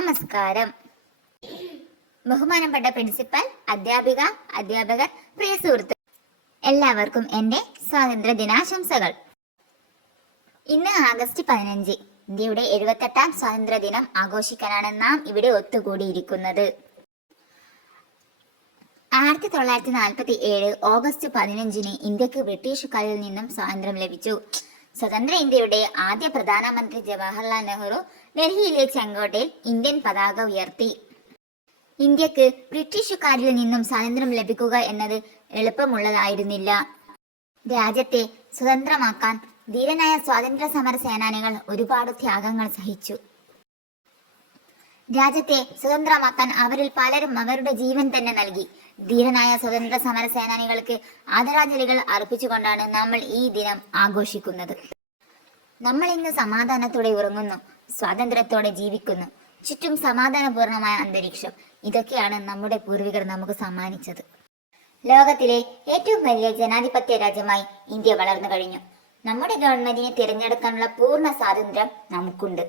നമസ്കാരം. ബഹുമാനപ്പെട്ട പ്രിൻസിപ്പൽ അധ്യാപിക അധ്യാപകർ പ്രിയ സുഹൃത്ത് എല്ലാവർക്കും എന്റെ സ്വാതന്ത്ര്യ ദിനാശംസകൾ. ഇന്ന് ആഗസ്റ്റ് പതിനഞ്ച് ഇന്ത്യയുടെ എഴുപത്തെട്ടാം സ്വാതന്ത്ര്യ ദിനം ആഘോഷിക്കാനാണ് നാം ഇവിടെ ഒത്തുകൂടിയിരിക്കുന്നത്. ആയിരത്തി തൊള്ളായിരത്തി നാൽപ്പത്തി ഏഴ് ഓഗസ്റ്റ് പതിനഞ്ചിന് ഇന്ത്യയ്ക്ക് ബ്രിട്ടീഷുകാരിൽ നിന്നും സ്വാതന്ത്ര്യം ലഭിച്ചു. സ്വതന്ത്ര ഇന്ത്യയുടെ ആദ്യ പ്രധാനമന്ത്രി ജവഹർലാൽ നെഹ്റു ഡൽഹിയിലെ ചെങ്കോട്ടയിൽ ഇന്ത്യൻ പതാക ഉയർത്തി. ഇന്ത്യയ്ക്ക് ബ്രിട്ടീഷുകാരിൽ നിന്നും സ്വാതന്ത്ര്യം ലഭിക്കുക എന്നത് എളുപ്പമുള്ളതായിരുന്നില്ല. രാജ്യത്തെ സ്വതന്ത്രമാക്കാൻ ധീരനായ സ്വാതന്ത്ര്യ സമര സേനാനികൾ ഒരുപാട് ത്യാഗങ്ങൾ സഹിച്ചു. രാജ്യത്തെ സ്വതന്ത്രമാക്കാൻ അവരിൽ പലരും അവരുടെ ജീവൻ തന്നെ നൽകി. ധീരനായ സ്വതന്ത്ര സമര സേനാനികൾക്ക് ആദരാഞ്ജലികൾ അർപ്പിച്ചുകൊണ്ടാണ് നമ്മൾ ഈ ദിനം ആഘോഷിക്കുന്നത്. നമ്മൾ ഇന്ന് സമാധാനത്തോടെ ഉറങ്ങുന്നു സ്വാതന്ത്ര്യത്തോടെ ജീവിക്കുന്നു. ചുറ്റും സമാധാനപൂർണമായ അന്തരീക്ഷം. ഇതൊക്കെയാണ് നമ്മുടെ പൂർവികർ നമുക്ക് സമ്മാനിച്ചത്. ലോകത്തിലെ ഏറ്റവും വലിയ ജനാധിപത്യ രാജ്യമായി ഇന്ത്യ വളർന്നു കഴിഞ്ഞു. നമ്മുടെ ഗവൺമെന്റിനെ തിരഞ്ഞെടുക്കാനുള്ള പൂർണ സ്വാതന്ത്ര്യം നമുക്കുണ്ട്.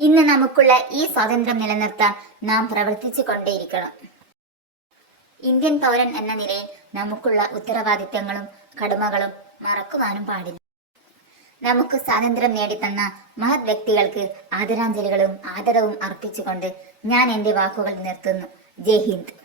ഇന്ന് നമുക്കുള്ള ഈ സ്വാതന്ത്ര്യം നിലനിർത്താൻ നാം പ്രവർത്തിച്ചു കൊണ്ടേയിരിക്കണം. ഇന്ത്യൻ പൗരൻ എന്ന നിലയിൽ നമുക്കുള്ള ഉത്തരവാദിത്തങ്ങളും കടമകളും മറക്കുവാനും പാടില്ല. നമുക്ക് സ്വാതന്ത്ര്യം നേടിത്തന്ന മഹത് വ്യക്തികൾക്ക് ആദരാഞ്ജലികളും ആദരവും അർപ്പിച്ചുകൊണ്ട് ഞാൻ എന്റെ വാക്കുകൾ നിർത്തുന്നു. ജയ് ഹിന്ദ്.